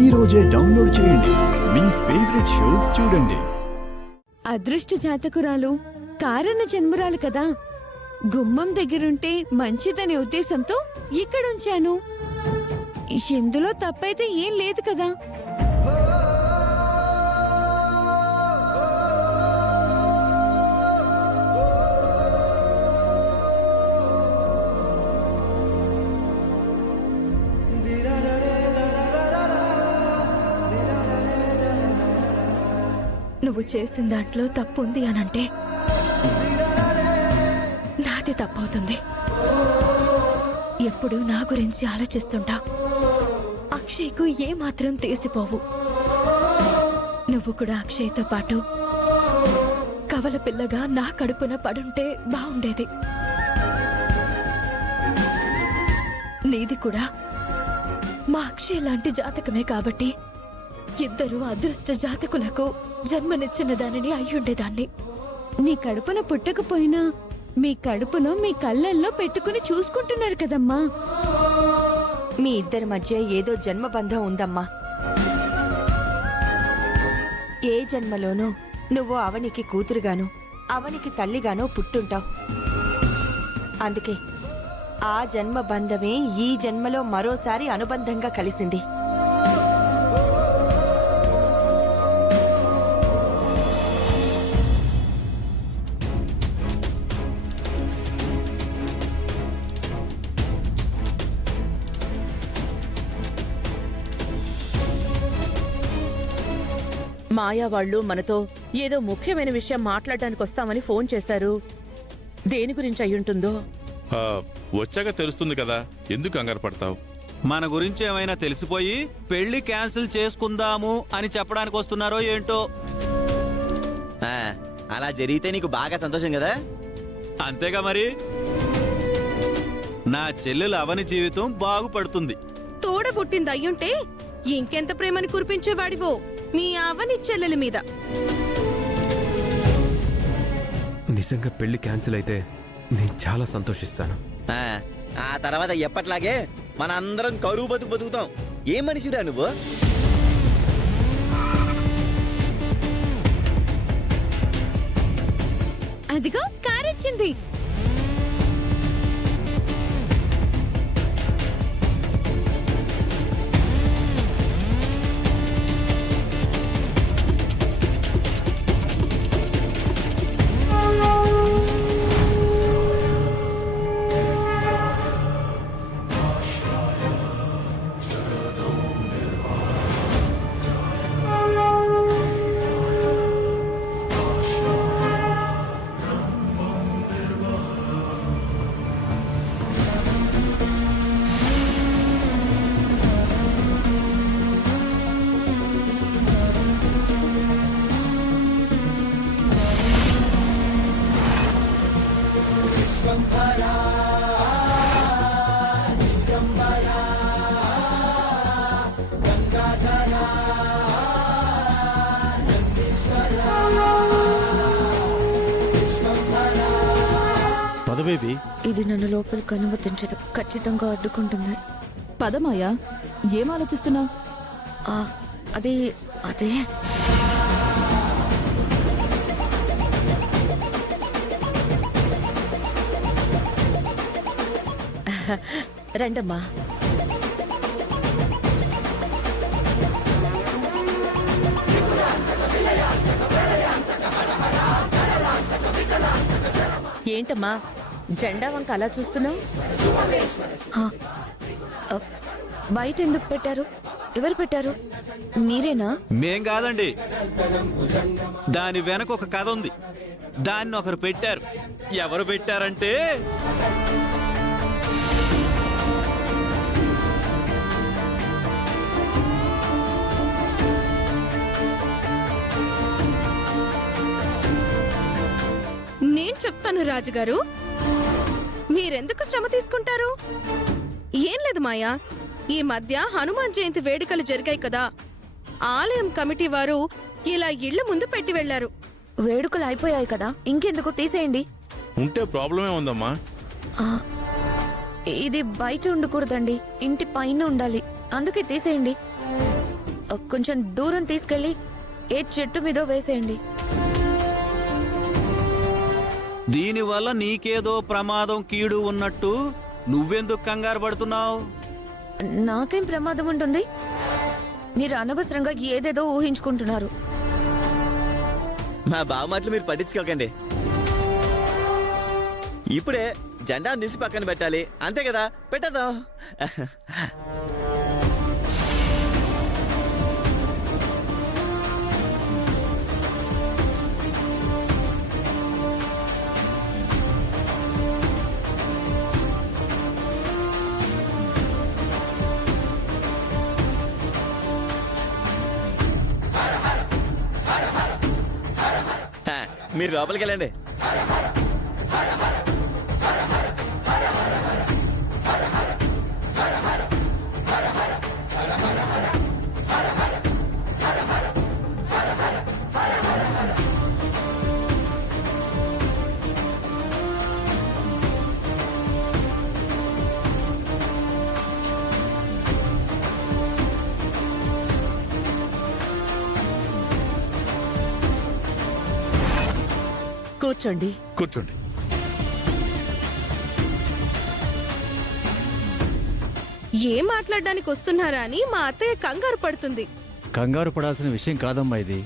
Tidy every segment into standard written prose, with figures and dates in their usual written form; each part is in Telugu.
ఈ రోజే డౌన్లోడ్ చేయండి. మీ ఫేవరెట్ షోస్ చూడండి. అదృష్ట జాతకురాలు కారణ జన్మురాలు కదా, గుమ్మం దగ్గరుంటే మంచిదనే ఉద్దేశంతో ఇక్కడుంచాను. ఇందులో తప్పైతే ఏం లేదు కదా. నువ్వు చేసిన దాంట్లో తప్పుంది అనంటే నాది తప్పవుతుంది. ఎప్పుడు నా గురించి ఆలోచిస్తుంటా. అక్షయ్కు ఏమాత్రం తీసిపోవు. నువ్వు కూడా అక్షయ్తో పాటు కవల పిల్లగా నా కడుపున పడుంటే బాగుండేది. నీది కూడా మా అక్షయ్ లాంటి జాతకమే కాబట్టి ఇద్దరు అదృష్ట జాతకులకు జన్మనిచ్చిన దానిని అయ్యుండేదాన్ని. నీ కడుపున పుట్టకపోయినా మీ కడుపును మీ కళ్ళల్లో పెట్టుకుని చూసుకుంటున్నారు కదమ్మా. మీ ఇద్దరి మధ్య ఏదో జన్మబంధం ఉందమ్మా. ఏ జన్మలోనూ నువ్వు అవనికి కూతురుగాను అవనికి తల్లిగాను పుట్టుంటావు. అందుకే ఆ జన్మ బంధమే ఈ జన్మలో మరోసారి అనుబంధంగా కలిసింది. మాయా వాళ్ళు మనతో ఏదో ముఖ్యమైన విషయం మాట్లాడడానికి వస్తామని ఫోన్ చేశారు. దేని గురించి అయ్యుంటుందో వచ్చాక తెలుస్తుంది కదా, ఎందుకు కంగారు పడతావు? మన గురించి ఏమైనా తెలిసిపోయి పెళ్లి క్యాన్సిల్ చేసుకుందాము అని చెప్పడానికి వస్తున్నారో ఏంటో. అలా జరిగితే నీకు బాగా సంతోషం కదా. అంతేగా మరి. నా చెల్లెలు అవని జీవితం బాగుపడుతుంది. తోడబుట్టింది అయ్యుంటే ఇంకెంత ప్రేమని కురిపించేవాడివో మీ అవని చెల్లెల మీద. నిజంగా పెళ్లి క్యాన్సిల్ అయితే నేను చాలా సంతోషిస్తాను. ఆ తర్వాత ఎప్పట్లాగే మన అందరం కరువు బతుకుతాం. ఏం మనిషిరా నువ్వు? అదిగో కారొచ్చింది. పదవేవి ఇది నన్ను లోపలికి అనుమతించదు. ఖచ్చితంగా అడ్డుకుంటుంది. పదమాయా, ఏం ఆలోచిస్తున్నావు? అదే అదే రండమ్మా. ఏంటమ్మా జెండా వంక అలా చూస్తున్నావు? బయట ఎందుకు పెట్టారు? ఎవరు పెట్టారు? మీరేనా? మేం కాదండి. దాని వెనక ఒక కథ ఉంది. దాన్ని ఒకరు పెట్టారు. ఎవరు పెట్టారంటే నేను చెప్తాను రాజుగారు. మీరెందుకు శ్రమ తీసుకుంటారు? ఏం లేదు మాయా, ఈ మధ్య హనుమాన్ జయంతి వేడుకలు జరిగాయి కదా, ఆలయం కమిటీ వారు ఇలా ఇళ్ల ముందు పెట్టి వెళ్లారు. వేడుకలు అయిపోయాయి కదా, ఇంకెందుకు తీసేయండి. ఉంటే ప్రాబ్లమే ఉందమ్మా. ఇది బయట ఉండకూడదండి, ఇంటి పైన ఉండాలి. అందుకే తీసేయండి. కొంచెం దూరం తీసుకెళ్ళి ఏ చెట్టు మీదో వేసేయండి. దీనివల్ల నీకేదో ప్రమాదం కీడు ఉన్నట్టు నువ్వెందుకు కంగారు పడుతున్నావు? నాకేం ప్రమాదం ఉంటుంది? మీరు అనవసరంగా ఏదేదో ఊహించుకుంటున్నారు. మా బావ మాటలు మీరు పట్టించుకోకండి. ఇప్పుడే జెండాను తీసి పక్కన పెట్టాలి, అంతే కదా? పెట్టేద్దాం. మీరు లోపలికి వెళ్ళండి. కూర్చోండి. కూర్చోండి. ఏం మాట్లాడడానికి వస్తున్నారా అని మా అత్తయ్య కంగారు పడుతుంది. కంగారు పడాల్సిన విషయం కాదమ్మా ఇది.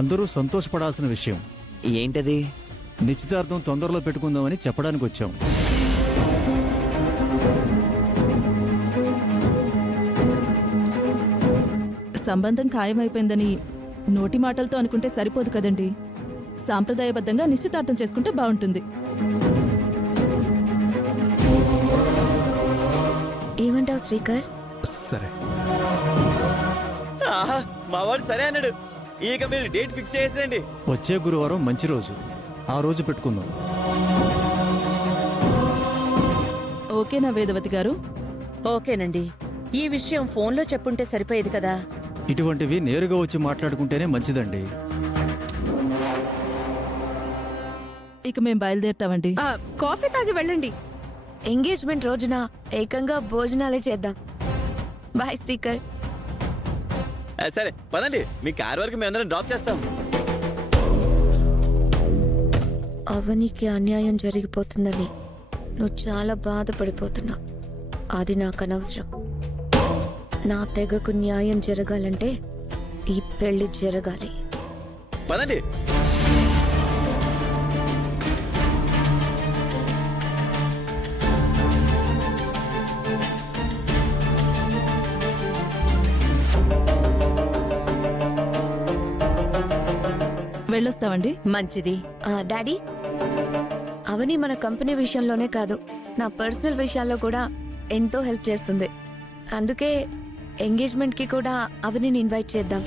అందరూ సంతోషపడాల్సిన విషయం. ఏంటది? నిశ్చితార్థం తొందరలో పెట్టుకుందామని చెప్పడానికి వచ్చాం. సంబంధం ఖాయమైపోయిందని నోటి మాటలతో అనుకుంటే సరిపోదు కదండి. సాంప్రదాయబద్ధంగా నిశ్చితార్థం చేసుకుంటే బాగుంటుంది. ఏమంటావు శ్రీకర్? సరే. ఆహా, మా వాడు సరే అన్నాడు. ఇక మీరు డేట్ ఫిక్స్ చేసేయండి. వచ్చే గురువారం మంచి రోజు, ఆ రోజు పెట్టుకుందాం. ఓకేనా వేదవతి గారు? ఓకేనండి. ఈ విషయం ఫోన్లో చెప్పుంటే సరిపోయేది కదా. ఇటువంటివి నేరుగా వచ్చి మాట్లాడుకుంటేనే మంచిదండి. ఇక మేం బయలుదేరుతామండి. కాఫీ తాగి వెళ్ళండి. ఎంగేజ్మెంట్ రోజున ఏకంగా భోజనాలే చేద్దాం. బాయ్ శ్రీకర్. సరే పదండి, మీ కార్ వరకు మేమందరం డ్రాప్ చేస్తాం. అవనికి అన్యాయం జరిగిపోతుందని నువ్వు చాలా బాధపడిపోతున్నావు. అది నాకు అనవసరం. నా తెగకు న్యాయం జరగాలంటే ఈ పెళ్లి జరగాలి. పదండి. వెళ్ళొస్తామండి. మంచిది. డాడీ, అవని మన కంపెనీ విషయంలోనే కాదు, నా పర్సనల్ విషయాల్లో కూడా ఎంతో హెల్ప్ చేస్తుంది. అందుకే ఎంగేజ్మెంట్కి కూడా అవనిని ఇన్వైట్ చేద్దాం.